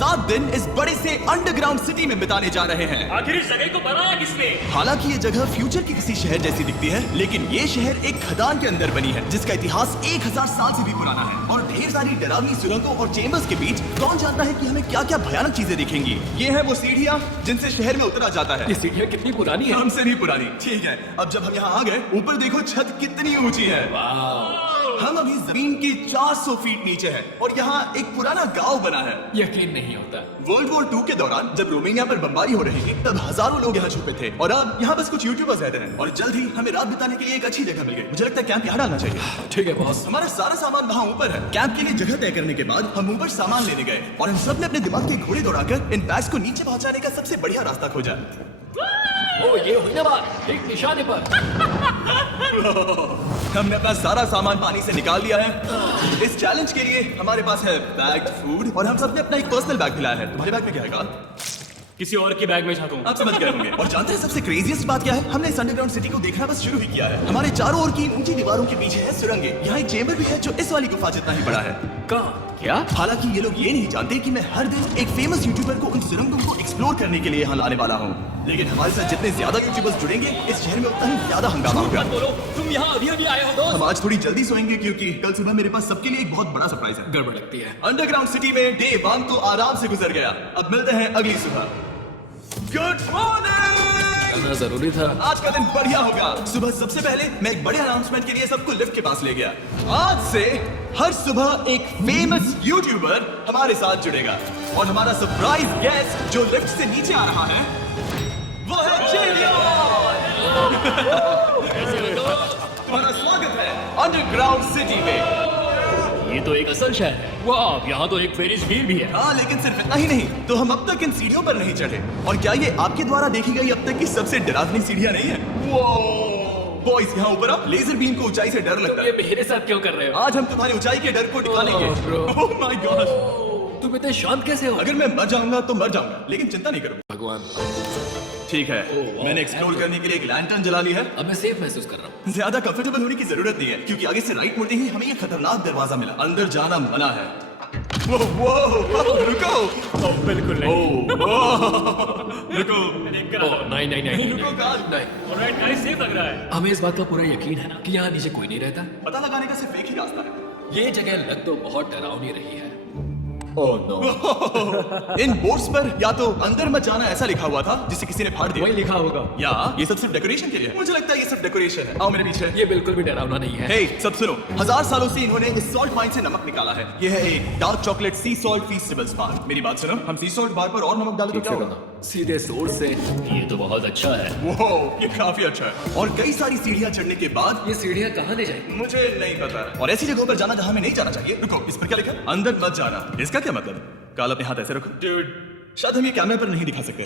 7 दिन इस बड़े से अंडरग्राउंड सिटी में बिताने जा रहे हैं। आखिर इस जगह को बनाया किसने? हालांकि ये जगह फ्यूचर के किसी शहर जैसी दिखती है, लेकिन ये शहर एक खदान के अंदर बनी है जिसका इतिहास 1000 साल से भी पुराना है और ढेर सारी डरावनी सुरंगों और चेम्बर्स के बीच कौन जानता है कि हमें क्या क्या भयानक चीजें दिखेंगी। ये है वो सीढ़ियाँ जिनसे शहर में उतरा जाता है। ये सीढ़ियाँ कितनी पुरानी है? हमसे भी पुरानी। ठीक है, अब जब हम यहाँ आ गए, ऊपर देखो छत कितनी ऊंची है। हम अभी जमीन के 400 फीट नीचे हैं और यहाँ एक पुराना गांव बना है। यकीन नहीं होता। वर्ल्ड वॉर 2 के दौरान जब रोमानिया पर बमबारी हो रही थी, तब हजारों लोग यहाँ छुपे थे और अब यहाँ बस कुछ यूट्यूबर्स रहते हैं। और जल्द ही हमें रात बिताने के लिए एक अच्छी जगह मिल गई। मुझे लगता है कैंप यहाँ डालना चाहिए। ठीक है बॉस। हमारा सारा सामान वहाँ ऊपर है। कैंप के लिए जगह तय करने के बाद हम ऊपर सामान लेने गए और हम सब ने अपने दिमाग के घोड़े दौड़ाकर इन बैग्स को नीचे पहुँचाने का सबसे बढ़िया रास्ता खोजा। ओ ये हुई ना बात, एक निशाने पर। हमने अपना सारा सामान पानी से निकाल लिया है। इस चैलेंज के लिए हमारे पास है बैग्ड फूड और हम सब ने अपना एक पर्सनल बैग भी लाया है। तुम्हारे बैग में क्या है? किसी और के बैग में जाता हूँ। आप समझ गए होंगे। और जानते हैं सबसे क्रेजीएस्ट बात क्या है? हमने इस अंडरग्राउंड सिटी को देखना बस शुरू ही किया है। हमारे चारों ओर की ऊंची दीवारों के पीछे है सुरंगे। यहाँ एक चेंबर भी है जो इस वाली गुफा जितना ही बड़ा है। कहाँ? क्या? हालांकि ये लोग ये नहीं जानते कि मैं हर दिन एक फेमस यूट्यूबर को उन सुरंगों को एक्सप्लोर करने के लिए यहाँ लाने वाला हूँ। लेकिन हमारे साथ जितने ज्यादा यूट्यूबर्स जुड़ेंगे, इस शहर में उतना ही ज्यादा हंगामा होगा। बोलो, तुम यहाँ अभी अभी आए हो दोस्त? हम आज थोड़ी जल्दी सोएंगे क्योंकि कल सुबह मेरे पास सबके लिए एक बहुत बड़ा सरप्राइज है। गड़बड़ लगती है। अंडरग्राउंड सिटी में डे 1 तो आराम से गुजर गया। अब मिलते हैं अगली सुबह। Good morning. करना जरूरी था। आज का दिन बढ़िया होगा। सुबह सबसे पहले मैं एक बड़े अनाउंसमेंट के लिए सबको लिफ्ट के पास ले गया। आज से हर सुबह एक फेमस यूट्यूबर हमारे साथ जुड़ेगा और हमारा सरप्राइज गेस्ट जो लिफ्ट से नीचे आ रहा है वो है जेलियन। तुम्हारा स्वागत है अंडरग्राउंड सिटी में। ये तो एक असल शहर है। वाह, यहाँ तो एक फेरिस व्हील भी है। हाँ, लेकिन सिर्फ इतना ही नहीं, तो हम अब तक इन सीढ़ियों पर नहीं चढ़े। और क्या ये आपके द्वारा देखी गई अब तक की सबसे डरावनी सीढ़ियाँ नहीं है? बॉयज, यहाँ ऊपर आप लेजर बीम को ऊंचाई से डर लगता ये है। मेरे साथ क्यों कर रहे हो? आज हम तुम्हारी ऊंचाई के डर को दिखाएंगे। Oh, bro. Oh my God. तुम इतने शांत कैसे हो? अगर मैं मर जाऊंगा तो मर जाऊंगा, लेकिन चिंता नहीं करो। भगवान। ठीक है, wow. मैंने एक्सप्लोर करने के लिए एक लैंटर्न जला ली है। अब मैं सेफ महसूस कर रहा हूँ। ज्यादा कंफर्टेबल होने की जरूरत नहीं है क्योंकि आगे से राइट मुड़ते ही हमें ये खतरनाक दरवाजा मिला। अंदर जाना मना है। वो रुको। बिल्कुल नहीं। रुको। नहीं नहीं नहीं रुको कार्ल। नहीं। ऑलराइट गाइस, सेफ लग रहा है। हमें इस बात का पूरा यकीन है ना कि यहाँ नीचे कोई नहीं रहता। पता लगाने का सिर्फ एक ही रास्ता है। ये जगह लग तो बहुत डरावनी रही है। Oh no. इन बोर्ड्स पर या तो अंदर मत जाना ऐसा लिखा हुआ था जिसे किसी ने फाड़ दिया, वही लिखा होगा। या ये सब सिर्फ डेकोरेशन के लिए है। मुझे लगता है ये सिर्फ डेकोरेशन है। आओ मेरे पीछे। ये बिल्कुल भी डरावना नहीं है। हे, सब सुनो। 1000 सालों से इन्होंने इस सॉल्ट माइन से नमक निकाला है। ये है एक dark chocolate sea salt festivals bar. मेरी बात सुनो, हम सी सॉल्ट बार पर और नमक डालें तो क्या होगा? सीधे सोर्स से। ये तो बहुत अच्छा है। वो ये काफी अच्छा है। और कई सारी सीढ़ियां चढ़ने के बाद ये सीढ़ियाँ कहाँ ले जाएंगी? मुझे नहीं पता। और ऐसी जगहों पर जाना जहां हमें नहीं जाना चाहिए। रुको, इस पर क्या लिखा है? अंदर मत जाना। इसका क्या मतलब? काल अपने हाथ ऐसे रखो। Dude, शायद हम ये कैमरे पर नहीं दिखा सकते।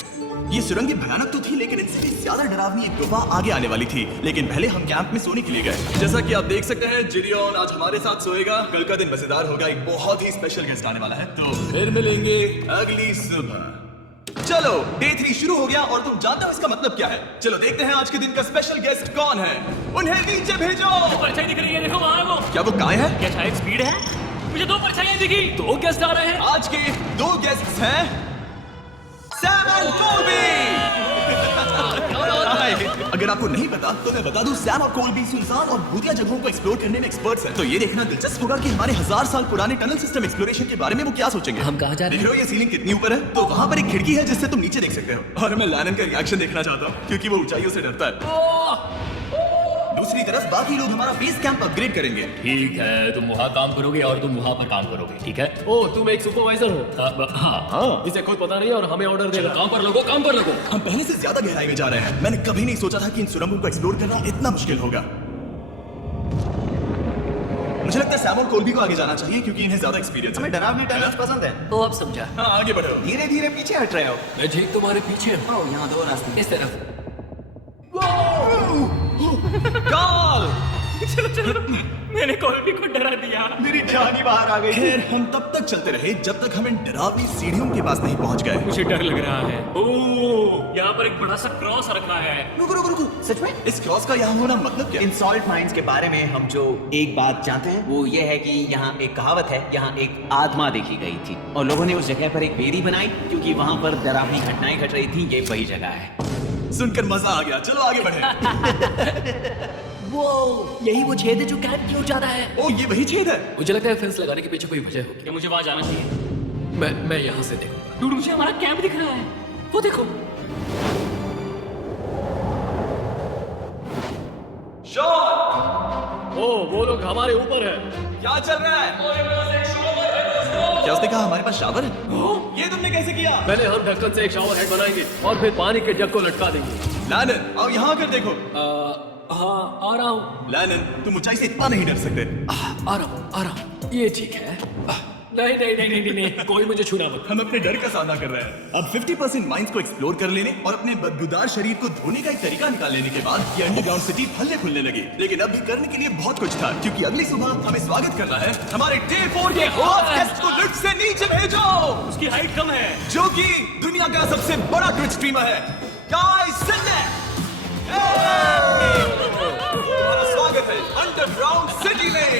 ये सुरंगें भयानक तो थी, लेकिन इनसे भी ज्यादा डरावनी एक गुफा आगे आने वाली थी। लेकिन पहले हम कैंप में सोने के लिए गए। जैसा कि आप देख सकते हैं, जिडियन आज हमारे साथ सोएगा। कल का दिन मजेदार होगा। एक बहुत ही स्पेशल गेस्ट आने वाला है, तो फिर मिलेंगे अगली सुबह। चलो, डे 3 शुरू हो गया और तुम जानते हो इसका मतलब क्या है? चलो देखते हैं आज के दिन का स्पेशल गेस्ट कौन है। उन्हें नीचे भेजो। परछाई दिख रही है, देखो वहाँ है वो। क्या वो काय है? क्या शायद स्पीड है? मुझे 2 परछाइयाँ दिखी। 2 गेस्ट आ रहे हैं। आज के 2 गेस्ट्स हैं सैम एंड कोल्बी। अगर आपको नहीं पता तो मैं बता दूं, सैम और कोल्बी सुनसान और भूतिया जगहों को एक्सप्लोर करने में एक्सपर्ट्स हैं। तो ये देखना दिलचस्प होगा कि हमारे 1000 साल पुराने टनल सिस्टम एक्सप्लोरेशन के बारे में वो क्या सोचेंगे। हम कहाँ जा रहे देख रहे हो ये सीलिंग कितनी ऊपर है? तो वहाँ पर एक खिड़की है जिससे तुम नीचे देख सकते हो। और मैं लैनन का रिएक्शन देखना चाहता हूँ क्योंकि वो ऊंचाइयों से डरता है। दूसरी तरफ बाकी लोग हमारा बेस कैंप अपग्रेड करेंगे। ठीक है, तुम वहाँ काम करोगे और तुम वहाँ पर काम करोगे, ठीक है? ओह, तुम एक सुपरवाइजर हो? हाँ। इसे खुद पता नहीं है और हमें ऑर्डर देगा। काम पर लगो, काम पर लगो। हम पहले से ज्यादा गहराई में जा रहे हैं। मैंने कभी नहीं सोचा था कि इन सुरंगों को एक्सप्लोर करना इतना मुश्किल होगा। मुझे लगता है सैम और कोल्बी को आगे जाना चाहिए क्योंकि इन्हें ज्यादा एक्सपीरियंस है। हमें डरावनी टनल्स पसंद है। तो अब समझा। हाँ, आगे बढ़ो। धीरे धीरे पीछे हट रहे हो। मैं ठीक तुम्हारे पीछे हूँ। ओह, यहाँ 2 रास्ते। इस तरफ। कार्ल! चलो चलो, मैंने कॉल्बी को डरा दिया। मेरी जान ही बाहर आ गई। खैर हम तब तक चलते रहे जब तक हम इन डरावनी सीढ़ियों के पास नहीं पहुंच गए। मुझे डर लग रहा है। ओह, यहाँ पर एक बड़ा सा क्रॉस रखा है। रुको रुको रुको, सच में? इस क्रॉस का यहाँ होना मतलब क्या? इन सॉल्ट माइंस के बारे में हम जो एक बात जानते हैं वो ये है कि यहाँ एक कहावत है, यहाँ एक आत्मा देखी गई थी और लोगों ने उस जगह पर एक बेरी बनाई क्योंकि वहाँ पर डरावनी घटनाएं घट रही थी। ये वही जगह है। सुनकर मजा आ गया, चलो आगे बढ़े। वो यही वो छेद है जो कैंप की ओर जाता है। ओ ये वही छेद है। मुझे लगता है फेंस लगाने के पीछे कोई वजह होगी। क्या मुझे वहां जाना चाहिए? मैं यहाँ से देखूंगा। डूड, मुझे हमारा कैंप दिख रहा है। वो देखो। शॉन, ओ वो लोग हमारे ऊपर है। क्या चल रहा है? क्या उसने कहा हमारे पास शावर है? ये तुमने कैसे किया? पहले हम ढक्कन से एक शावर हेड बनाएंगे और फिर पानी के जग को लटका देंगे। लैनन, आओ यहाँ आकर देखो। हाँ आ रहा हूँ। लैनन, तुम ऊंचाई से इतना नहीं डर सकते। आ रहा हूँ। ये ठीक है। नहीं नहीं नहीं नहीं नहीं, कोई मुझे छूना मत। हम अपने डर का सामना कर रहे हैं। अब 50% माइंस को एक्सप्लोर कर लेने और अपने बदबूदार शरीर को धोने का एक तरीका निकाल लेने के बाद ये अंडरग्राउंड सिटी फलने फूलने लगी। लेकिन अभी करने के लिए बहुत कुछ था क्योंकि अगली सुबह हमें स्वागत करना है हमारे डे 4 के होस्ट गेस्ट को लिफ्ट से नीचे भेजो। उसकी हाइट कम है। जो कि दुनिया का सबसे बड़ा ट्विच स्ट्रीमर है, गाइस सिन्ने। हमारा स्वागत है अंडरग्राउंड सिटी में।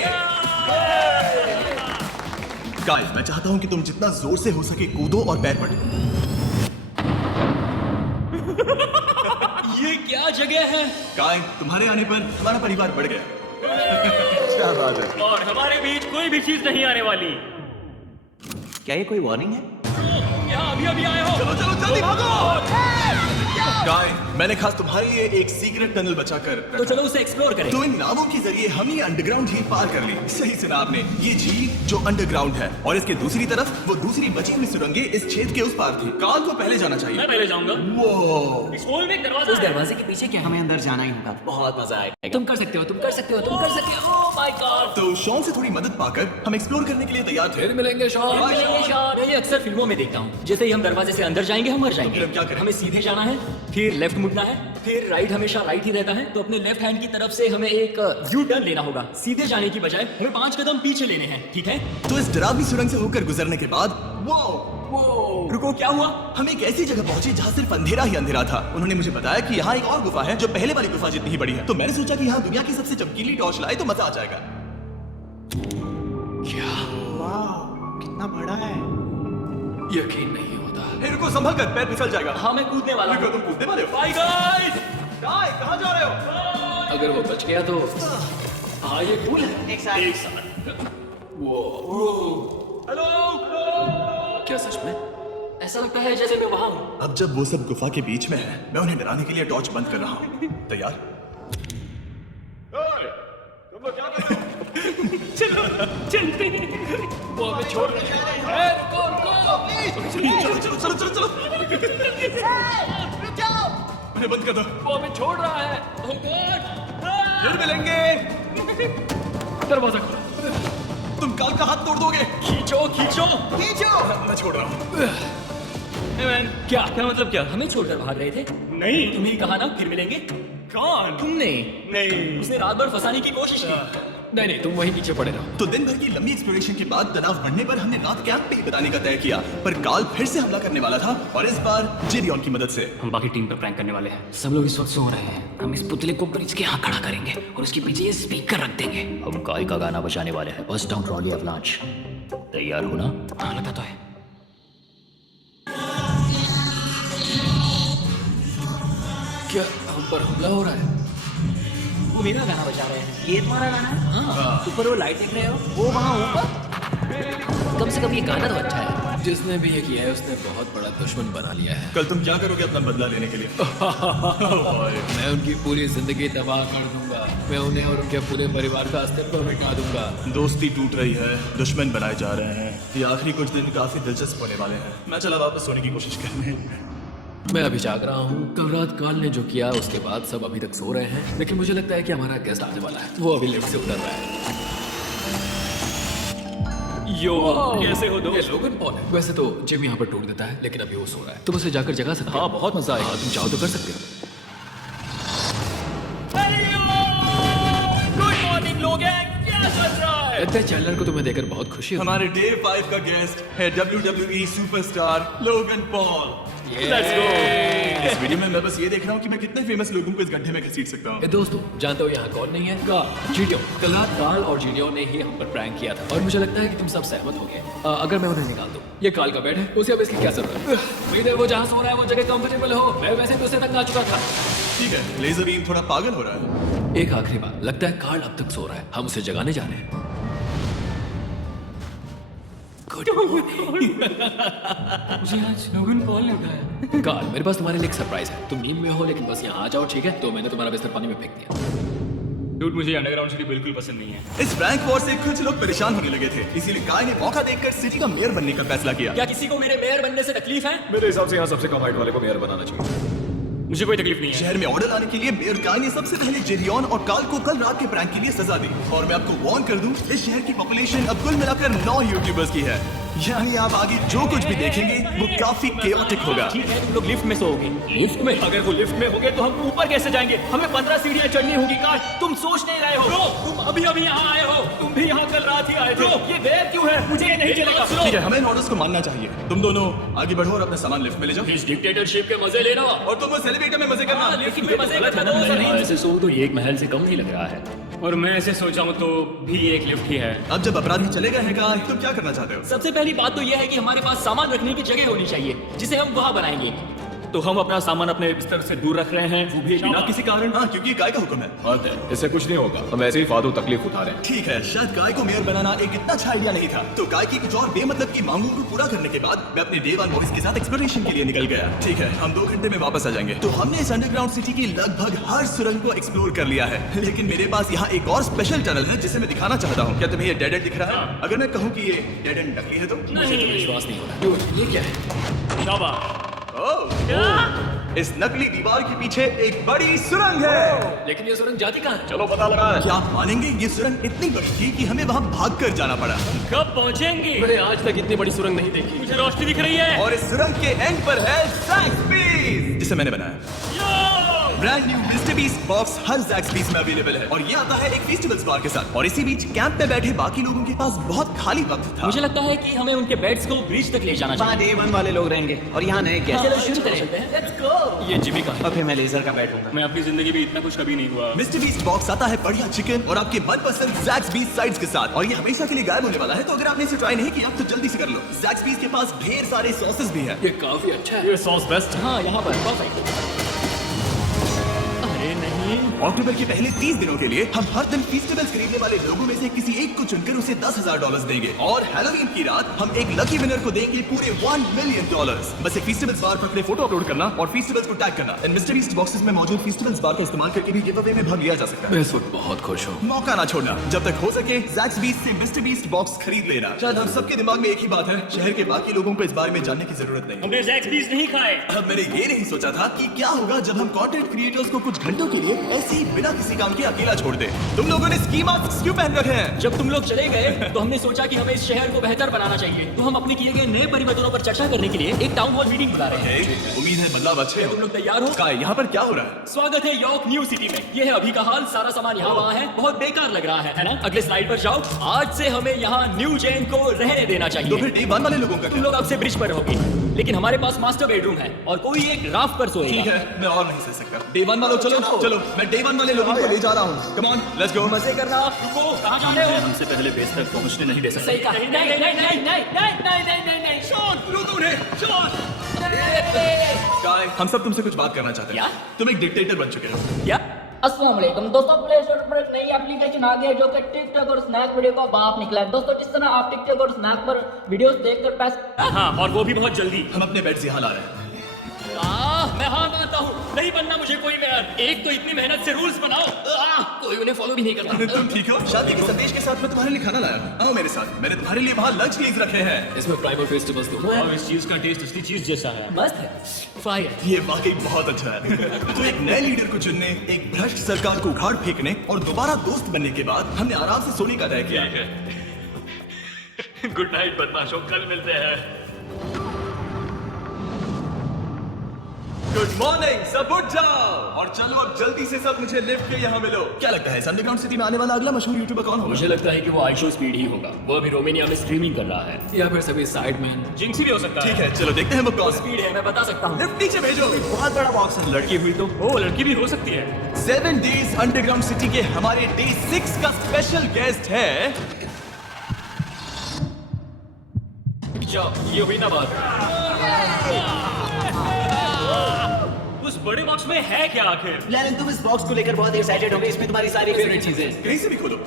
गाइस, मैं चाहता हूं कि तुम जितना जोर से हो सके कूदो और पैर पड़ो। ये क्या जगह है? गाय, तुम्हारे आने पर हमारा परिवार बढ़ गया। क्या बात है। और हमारे बीच कोई भी चीज नहीं आने वाली। क्या ये कोई वार्निंग है? यहाँ अभी अभी आए हो। चलो चलो जल्दी भागो। गाय, मैंने खास तुम्हारे लिए एक सीक्रेट टनल बचाकर तो चलो उसे एक्सप्लोर करें। तो इन नावों के जरिए हम ये अंडरग्राउंड झील पार कर ली। सही सुना आपने, ये झील जो अंडरग्राउंड है और इसके दूसरी तरफ वो दूसरी बची हुई सुरंगें इस छेद के उस पार थी। काल को पहले जाना मैं चाहिए। पहले जाऊंगा। वो इस होल में एक दरवाजा उस है। दरवाजे के पीछे क्या है? हमें अंदर जाना ही होगा। बहुत मजा आएगा। तुम कर सकते हो, तुम कर सकते हो, तुम कर सकते हो। Oh my God. तो शॉन से थोड़ी मदद पाकर हम एक्सप्लोर करने के लिए तैयार थे। फिर मिलेंगे शॉन। मैं ये अक्सर फिल्मों में देखता हूँ। जैसे ही हम दरवाजे से अंदर जाएंगे हम मर जाएंगे। फिर हम क्या करें? हमें सीधे जाना है, फिर लेफ्ट मुड़ना है, फिर राइट हमेशा राइट ही रहता है। तो अपने लेफ्ट हैंड की तरफ से हमें एक यू टर्न लेना होगा। सीधे जाने की बजाय हमें 5 कदम पीछे लेने हैं, ठीक है? तो इस डरावनी सुरंग से होकर गुजरने के बाद वो रुको, क्या हुआ? हम एक ऐसी जगह पहुंचे जहाँ सिर्फ अंधेरा ही अंधेरा था। उन्होंने मुझे बताया कि यहाँ एक और गुफा है जो पहले वाली गुफा जितनी ही बड़ी है। तो मैंने सोचा कि यहाँ दुनिया की सबसे चमकीली टॉर्च लाए तो मजा आ जाएगा। क्या? कितना बड़ा है। यकीन नहीं होता। हे रुको, संभल कर, पैर फिसल जाएगा। हाँ, मैं कूदने वाला रुको, हूँ। तुम कूदने वाले हो? Bye guys. गाय, कहाँ जा रहे हो? अगर वो बच गया तो हाँ, ये कूल है। एक साथ। एक साथ। वो हेलो। क्या सच में? ऐसा लगता है जैसे मैं वहाँ हूँ। अब जब वो सब गुफा के बीच में है, मैं उन्हें डराने के लिए टॉर्च बंद कर रहा हूँ। तैयार? चलते हैं। वो हमें छोड़ रहे हैं। रुको रुको। चलो चलो चलो चलो चलो। उन्हें बंद कर दो। वो हमें छोड़ रहा है। Oh God! फिर मिलेंगे। दरवाजा खोलो। तुम काल का हाथ तोड़ दोगे। खींचो खींचो। मैं छोड़ रहा हूँ। क्या मतलब क्या? हमें छोड़कर भाग रहे थे? नहीं, तुम्हें ही कहा ना फिर मिलेंगे। कौन? तुमने? नहीं, उसने रात भर फंसाने की कोशिश की। नहीं नहीं, तुम वहीं पीछे पड़े रहो। तो दिन भर की लंबी एक्सप्लोरेशन के बाद तनाव बढ़ने पर हमने रात कैंप पे बताने का तय किया, पर काल फिर से हमला करने वाला था और इस बार जेरियन की मदद से। हम बाकी टीम पर प्रैंक करने वाले हैं। सब लोग इस वक्त सो रहे हैं। हम इस पुतले को ब्रिज के यहाँ खड़ा करेंगे और उसके पीछे ये स्पीकर रख देंगे। हम काल का गाना बजाने वाले हैं। Bust down trolley avalanche. तैयार हो ना? हाँ लगा तो है। क्या हम पर हमला हो रहा है? वो मेरा गाना बजा रहे हैं। ये तुम्हारा गाना है? हाँ। ऊपर वो लाइट देख रहे हो? वो वहाँ ऊपर? कम से कम ये गाना तो अच्छा है। जिसने भी ये किया है उसने बहुत बड़ा दुश्मन बना लिया है। कल तुम क्या करोगे अपना बदला लेने के लिए? मैं उनकी पूरी जिंदगी तबाह कर दूंगा। मैं उन्हें और उनके पूरे परिवार का अस्तित्व मिटा दूंगा। दोस्ती टूट रही है, दुश्मन बनाए जा रहे हैं। ये आखिरी कुछ दिन काफी दिलचस्प होने वाले हैं। मैं चला वापस सोने की कोशिश करने। मैं अभी जाग रहा हूँ। कल रात काल ने जो किया उसके बाद सब अभी तक सो रहे हैं, लेकिन मुझे लगता है कि हमारा गेस्ट आने वाला है। वो अभी लिफ्ट से उतर रहा है। यो, कैसे हो ये दोस्त? लोगन पॉल है। वैसे तो जिम यहाँ पर टूट देता है, लेकिन अभी वो सो रहा है। तुम उसे जाकर जगा सकते हो। हाँ, बहुत मजा आएगा। तुम चाहो तो कर सकते हो। गुड मॉर्निंग लोग हैं। कैसे लगता है चैनलर को तुम्हें देखकर बहुत खुशी हुई। हमारे डे 5 का गेस्ट है WWE superstar Logan Paul. Let's go. इस वीडियो में मैं बस ये देख रहा हूँ कि मैं कितने फेमस लोगों को इस गड्ढे में घसीट सकता हूँ। दोस्तों जानते हो यहाँ कौन नहीं है? जीडियो। कल रात काल और जीडियो ने ही हम पर प्रैंक किया था और मुझे लगता है कि तुम सब सहमत हो गए। अगर मैं उन्हें निकाल दूं, ये काल का बेड है, उसे अब इसकी क्या जरूरत है? उम्मीद है वो जहाँ सो रहा है वो जगह कंफर्टेबल हो। मैं वैसे तो उसे तक आ चुका था। ठीक है, लेजर बीम थोड़ा पागल हो रहा है। एक आखिरी बात, लगता है कार्ल अब तक सो रहा है, हम उसे जगाने जा रहे हैं। Good morning. मुझे आज लोगन पॉल ने उठाया। कार्ल, मेरे पास तुम्हारे लिए एक सरप्राइज है। तुम नींद में हो लेकिन बस यहाँ आ जाओ, ठीक है? तो मैंने तुम्हारा बिस्तर पानी में फेंक दिया। डूड, मुझे अंडरग्राउंड सिटी बिल्कुल पसंद नहीं है। इस प्रैंक वॉर से कुछ लोग परेशान होने लगे थे, इसीलिए गाय ने मौका देखकर सिटी का मेयर बनने का फैसला किया। क्या किसी को मेरे मेयर बनने से तकलीफ है? मेरे हिसाब से यहाँ सबसे कम हाइट वाले को मेयर बनाना चाहिए। मुझे कोई तकलीफ नहीं है। शहर में ऑर्डर लाने के लिए मेयर गाय ने सबसे पहले जेरियन और काल को कल रात के प्रैंक के लिए सजा दी। और मैं आपको वार्न कर दूं, इस शहर की पॉपुलेशन अब कुल मिलाकर 9 यूट्यूबर्स की है। यानी आप आगे जो कुछ भी देखेंगे वो काफी केओटिक होगा। ठीक है, तुम लोग लिफ्ट में सोओगे। लिफ्ट में? अगर वो लिफ्ट में होगे तो हम ऊपर कैसे जाएंगे? हमें 15 सीढ़ियां चढ़नी होगी। काश तुम सोच नहीं रहे हो। ब्रो, तुम अभी अभी यहाँ आए हो। तुम भी यहाँ कल रात ही आए थे। ब्रो, ये वेब क्यों है? मुझे ये नहीं चलेगा। ठीक है, हमें इन ऑर्डर्स को मानना चाहिए। तुम दोनों आगे बढ़ो और अपना सामान लिफ्ट में ले जाओ। इस डिक्टेटरशिप के मजे लेना। और तुम उस एलिवेटर में मजे करना। लिफ्ट में मजे करना दो। ऐसे सो तो ये एक महल से कम नहीं लग रहा है। और मैं ऐसे सोचा हूँ तो भी एक लिफ्ट ही है। अब जब अपराधी चले गए हैं गाय, तुम क्या करना चाहते हो? सबसे पहली बात तो यह है कि हमारे पास सामान रखने की जगह होनी चाहिए जिसे हम वहाँ बनाएंगे। तो हम अपना सामान अपने बिस्तर से दूर रख रहे हैं, वो भी बिना किसी कारण। हाँ, क्योंकि ये गाय का हुक्म है। बात है, इससे कुछ नहीं होगा। हम ऐसे ही फालतू तकलीफ उठा रहे हैं। ठीक है, शायद गाय को मेयर बनाना एक इतना अच्छा आइडिया नहीं था। तो गाय की कुछ और बेमतलब की मांगों को पूरा करने के बाद मैं अपने डे 1 बॉयज के साथ एक्सप्लोरेशन के लिए निकल गया। ठीक है, हम 2 घंटे में वापस आ जाएंगे। तो हमने इस अंडरग्राउंड सिटी की लगभग हर सुरंग को एक्सप्लोर कर लिया है, लेकिन मेरे पास यहाँ एक और स्पेशल टनल है जिसे मैं दिखाना चाहता हूँ। क्या तुम्हें ये डेड एंड दिख रहा है? अगर मैं कहूँ कि ये डेड एंड नकली है तो? मुझे तो विश्वास नहीं हो रहा। Dude, ये क्या है? शाबाश। ओह, इस नकली दीवार के पीछे एक बड़ी सुरंग है। लेकिन ये सुरंग जाती कहाँ है? चलो पता लगा है। क्या आप मानेंगे, ये सुरंग इतनी बड़ी थी कि हमें वहाँ भागकर जाना पड़ा। कब पहुँचेंगे? मैंने आज तक इतनी बड़ी सुरंग नहीं देखी। मुझे रोशनी दिख रही है। और इस सुरंग के एंड पर है ज़ैक्सबीस, जिसे मैंने बनाया। Brand new Mister Beast box हर ज़ैक्सबीस में अवेलेबल है और ये आता है एक फेस्टिवल्स बार के साथ। और इसी बीच कैंप पे बैठे बाकी लोगों के पास बहुत खाली वक्त था। मुझे लगता है कि हमें उनके बेड्स को ब्रिज तक ले जाना वहाँ चाहिए। डे 1 वाले लोग रहेंगे और यहाँ नए गेस्ट। चलो शुरू करें। Let's go। ये जिमी का है। और फिर मैं लेजर का बैठूंगा। मैं अपनी जिंदगी में इतना कुछ कभी नहीं हुआ। मिस्टर बीस्ट बॉक्स आता है बढ़िया चिकन और आपके मनपसंद ज़ैक्सबीस साइड्स के साथ, और ये हमेशा के लिए गायब होने वाला है। तो अगर आपने इसे ट्राई नहीं किया तो जल्दी से कर लो। ज़ैक्सबीस के पास ढेर सारे सॉसेस भी हैं। ये काफी अच्छा है। ये सॉस बेस्ट। हाँ, यहाँ पर परफेक्ट। अरे नहीं। अक्टूबर के पहले 30 दिनों के लिए हम हर दिन फेस्टिवल्स खरीदने वाले लोगों में से किसी एक को चुनकर उसे $10,000 देंगे और हैलोवीन की रात हम एक लकी विनर को देंगे पूरे $1 मिलियन। बस एक फेस्टिवल्स बार पर अपने फोटो अपलोड करना और फेस्टिवल्स को टैग करना। इन मिस्टर बीस्ट बॉक्सेस में मौजूद फेस्टिवल्स बार का इस्तेमाल करके भी गिव अवे में भाग लिया जा सकता है। मैं इस वक्त बहुत खुश हूँ। मौका ना छोड़ना, जब तक हो सके ज़ैक्सबीस से मिस्टर बीस्ट बॉक्स खरीद लेना। शायद हम सबके दिमाग में एक ही बात है, शहर के बाकी लोगों को इस बारे में जानने की जरूरत नहीं। हमने ज़ैक्सबीस नहीं खाए। अब मैंने ये नहीं सोचा था कि क्या होगा जब हम कंटेंट क्रिएटर्स को कुछ घंटों के लिए ऐसे ही बिना किसी काम के अकेला छोड़ दे। तुम लोगों ने स्की मास्क क्यों पहन रखे हैं? जब तुम लोग चले गए तो हमने सोचा कि हमें इस शहर को बेहतर बनाना चाहिए। तो हम अपने किए गए नए परिवर्तनों पर चर्चा करने के लिए एक टाउन हॉल मीटिंग बुला रहे हैं। उम्मीद है बदलाव अच्छे तुम लोग तैयार हो? हो। यहाँ पर क्या हो रहा है? स्वागत है यॉर्क न्यू सिटी में। ये है अभी का हाल। सारा सामान यहाँ वहाँ है, बहुत बेकार लग रहा है ना? अगले स्लाइड पर जाओ। आज से हमें यहाँ न्यू जेन को रहने देना तो चाहिए। फिर डे 1 वाले लोगों का तुम क्या? लोग अब से ब्रिज पर रहोगे, लेकिन हमारे पास मास्टर बेडरूम है और कोई एक राफ्ट पर ठीक सोएगा। है, मैं और नहीं सह सकता। डे 1 वालों चलो चलो, मैं डे 1 वाले लोगों को ले जा रहा हूँ। Come on, let's go. मजे करना। रुको, कहाँ जाने हो? हमसे पहले बेस तक पहुंचने नहीं दे सकते। सही कहा। नहीं नहीं नहीं नहीं नहीं नहीं नहीं नहीं नहीं नहीं शॉन, रुको रे शॉन। गाय, हम सब तुमसे कुछ बात करना चाहते हैं। क्या? तुम एक डिक्टेटर बन चुके हो। क्या? अस्सलाम वालेकुम दोस्तों, प्ले स्टोर पर एक नई एप्लीकेशन आ गई है जो कि टिकटॉक और स्नैक वीडियो का बाप निकला है। दोस्तों, जिस तरह आप टिकटॉक और स्नैक पर वीडियोस देखकर पैसे हाँ, और वो भी बहुत जल्दी। हम अपने बेड्स यहाँ ला रहे हैं। मैं हाँ मानता हूँ, नहीं बनना मुझे कोई मेयर। एक तो इतनी मेहनत से रूल्स बनाओ, कोई उन्हें फॉलो भी नहीं करता। तुम ठीक हो? शादी के संदेश के साथ मैं तुम्हारे लिए खाना लाया हूँ। आओ मेरे साथ, मैंने तुम्हारे लिए वहाँ लंच प्लीज रखे हैं। इसमें प्राइमल फेस्टिवल्स तो हुआ है। और इस चीज का टेस्ट उसकी चीज जैसा है। मस्त है। फायर। ये वाकई बहुत अच्छा है। तो एक नए लीडर को चुनने, एक भ्रष्ट सरकार को उखाड़ फेंकने और दोबारा दोस्त बनने के बाद हमने आराम से सोने का तय किया है। गुड नाइट बदमाशों, कल मिलते हैं। गुड मॉर्निंग, सब उठ जाओ और चलो अब जल्दी से सब मुझे लिफ्ट के यहाँ मिलो। क्या लगता है इस अंडरग्राउंड सिटी में आने वाला अगला मशहूर यूट्यूबर कौन होगा? मुझे लगता है कि वो आइशो स्पीड ही होगा। वो अभी रोमानिया में स्ट्रीमिंग कर रहा है। या फिर सभी साइडमैन। जिंक्सी भी हो सकता ठीक है, चलो देखते हैं वो कौन है। स्पीड है, मैं बता सकता हूँ। लिफ्ट नीचे भेजो। बहुत बड़ा बॉक्स है। लड़की हुई तो ओ लड़की भी हो सकती है। 7 डेज अंडरग्राउंड सिटी के हमारे डे 6 का स्पेशल गेस्ट है। जाओ, ये हुई ना बात। उस बड़े बॉक्स में है क्या आखिर? लेकिन तुम इस बॉक्स को लेकर बहुत एक्साइटेड होगे, इसमें तुम्हारी सारी फेवरेट चीजें। कहीं से भी खोलो।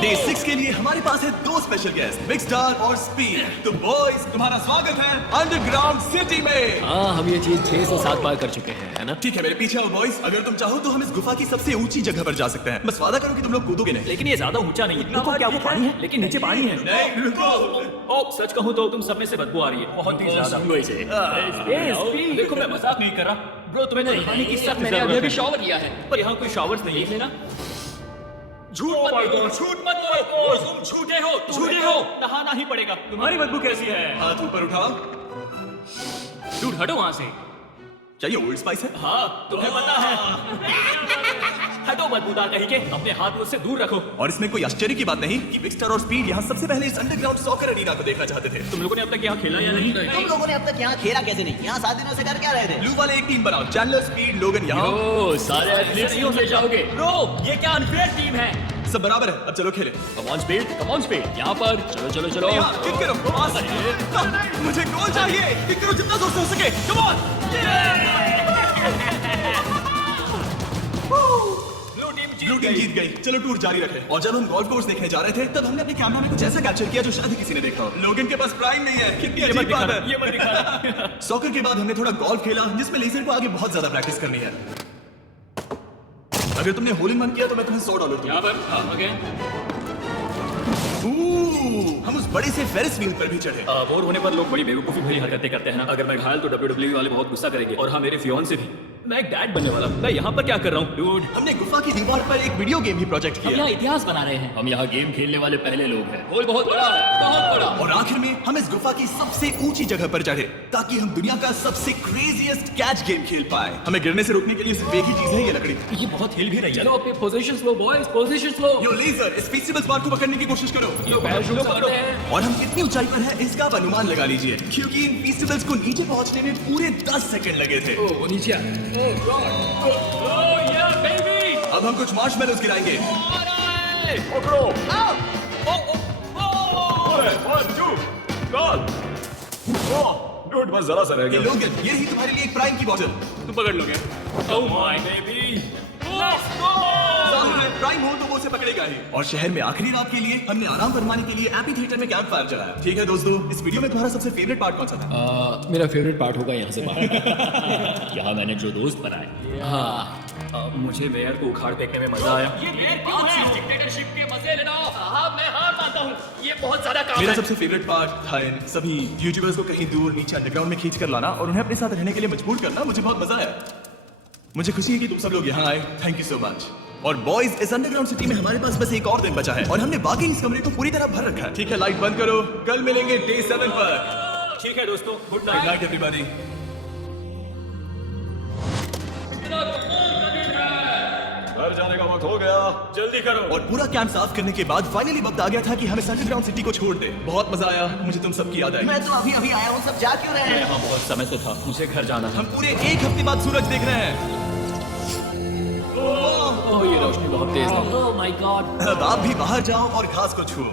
डे 6 के लिए हमारे पास है 2 स्पेशल गेस्ट, बिग स्टार और स्पीड। तो बॉयज, तुम्हारा स्वागत है अंडरग्राउंड सिटी में। हाँ, हम ये चीज 6 से 7 बार कर चुके हैं, है ना? ठीक है, मेरे पीछे आओ बॉयज। अगर तुम चाहो तो हम इस गुफा की सबसे ऊंची जगह पर जा सकते हैं। बस वादा करो कि तुम लोग कूदोगे नहीं। लेकिन ये ज्यादा ऊंचा नहीं है। रुको, क्या वो पानी है? लेकिन नीचे पानी है। नहीं, रुको। ओ, सच कहूँ तो तुम सब में से बदबू आ रही है। बहुत ही ज्यादा। देखो, मैं मजाक नहीं कर रहा। ब्रो, तुम्हें नहाने की सख्त मैंने अभी जरूरत अभी है। शॉवर लिया है। पर यहाँ कोई शॉवर्स नहीं है ना? झूठ मत बोलो, झूठ मत बोलो। तुम झूठे हो, झूठे हो। नहाना ही पड़ेगा। तुम्हारी बदबू कैसी है? हाथ ऊपर उठाओ। डूड, हटो वहाँ से। क्या ये ओल्ड स्पाइस है? हाँ, तुम्हें पता है। हटो बदबूदार कहीं के, अपने हाथ मुझसे दूर रखो। और इसमें कोई आश्चर्य की बात नहीं कि बिग स्टार और स्पीड यहाँ सबसे पहले इस अंडरग्राउंड सॉकर अरीना को देखना चाहते थे। तुम लोगों ने अब तक यहाँ खेला या नहीं? तुम लोगों ने अब तक यहाँ खेला कैसे नहीं? यहाँ 7 दिनों से कर क्या रहे थे? ब्लू वाले एक टीम बनाओ, चैनलर, स्पीड, लोगन यहाँ। ओ, सारे एथलीट्स यूं ले जाओगे। ब्रो, ये क्या अनफेयर टीम है? सब बराबर है, अब चलो खेले। Come on speed, come on speed. यहाँ पर चलो चलो चलो। यहाँ, किक करो, पास। मुझे गोल चाहिए। किक करो जितना जोर से हो सके। Come on. ब्लू टीम जीत गई। चलो टूर जारी रखें। और जब हम गोल्फ कोर्स देखने जा रहे थे तब हमने अपने कैमरा में कुछ ऐसा कैप्चर किया जो शायद ही किसी ने देखा हो। लोगन के पास प्राइम नहीं है। कितनी ये मत अजीब बात दिखाना, ये मत है। दिखाना। सॉकर के बाद हमने थोड़ा गोल्फ खेला जिसमें लेजर को आगे बहुत ज्यादा प्रैक्टिस करनी है। अगर तुमने होल इन वन किया तो मैं तुम्हें $100 दूंगा। यहाँ पर ओके। हम उस बड़े से फेरिस व्हील पर भी चढ़े। बोर होने पर लोग बड़ी बेवकूफी भरी हरकतें करते हैं ना। अगर मैं घायल तो WWE वाले बहुत गुस्सा करेंगे। और हाँ, मेरे फियोन से भी। मैं एक डैड बनने वाला हूँ। मैं यहाँ पर क्या कर रहा हूँ? डूड, हमने गुफा की दीवार पर एक वीडियो गेम भी प्रोजेक्ट हम किया। यहाँ इतिहास बना रहे हैं। हम यहाँ गेम खेलने वाले पहले लोग हैं। होल बहुत बड़ा है, बहुत बड़ा। और आखिर में हम इस गुफा की सबसे ऊंची जगह पर चढ़े ताकि हम दुनिया का सबसे क्रेजीएस्ट कैच गेम खेल पाए। हमें गिरने से रोकने के लिए सिर्फ एक ही चीज है, ये लकड़ी। ये बहुत हिल भी रही है। चलो अपनी पोजीशंस लो बॉयज, पोजीशंस लो। यो लेजर, इस फीसिबल स्पार्क को पकड़ने की कोशिश करो। लो पैराशूट से पकड़ो। और हम कितनी ऊंचाई पर हैं इसका आप अनुमान लगा लीजिए, क्योंकि इन फीसिबल्स को नीचे पहुंचने में पूरे 10 सेकंड लगे थे। ओ, वो नीचे आ। Oh yeah, baby! अब हम कुछ मार्शमेलोज गिराएंगे। पकड़ो! डूड, बस जरा सा रह ये गया। लोग, ये रही तुम्हारे लिए एक प्राइम की बॉटल। तुम पकड़ लोगे। Oh my baby! Let's go! सामने प्राइम हो तो वो उसे पकड़ेगा ही। और शहर में आखिरी रात के लिए हमने आराम फरमाने के लिए एम्पी थिएटर में कैंप फायर जलाया। ठीक है दोस्तों, इस वीडियो में तुम्हारा सबसे फेवरेट पार्ट कौन सा था? मेरा फेवरेट पार्ट होगा यहाँ से बाहर। यहाँ मैंने जो दोस्त बनाए। हाँ, मुझे मेयर को उखाड़ फेंकने में मजा आया। ये मेयर क्यों है? डिक्टेटरशिप के मजे लेना। साहब, मैं हार मानता हूँ। ये बहुत ज्यादा काम मेरा है। सबसे फेवरेट पार्ट था इन सभी यूट्यूबर्स को कहीं दूर नीचे अंडरग्राउंड में खींच कर लाना और उन्हें अपने साथ रहने के लिए मजबूर करना। मुझे बहुत मजा आया। मुझे खुशी है कि तुम सब लोग यहाँ आए। Thank you so much. और बॉयज, इस अंडरग्राउंड सिटी में हमारे पास बस एक और दिन बचा है और हमने बाकी इस कमरे को पूरी तरह भर रखा है। ठीक है, लाइट बंद करो। कल मिलेंगे डे 7 पर। ठीक है दोस्तों, good good night. Night everybody. घर जाने का वक्त हो गया। जल्दी करो। और पूरा कैंप साफ करने के बाद फाइनली वक्त आ गया था कि हमें अंडरग्राउंड सिटी को छोड़ दे। बहुत मजा आया। मुझे तुम सबकी याद आई। मैं तो अभी अभी आया हूँ, सब जा क्यों रहे हैं? यहाँ बहुत समय से था, मुझे घर जाना था। हम पूरे एक हफ्ते बाद सूरज देख रहे हैं। ओह, ये रोशनी बहुत तेज है। Oh my God! अब आप भी बाहर जाओ और घास को छुओ।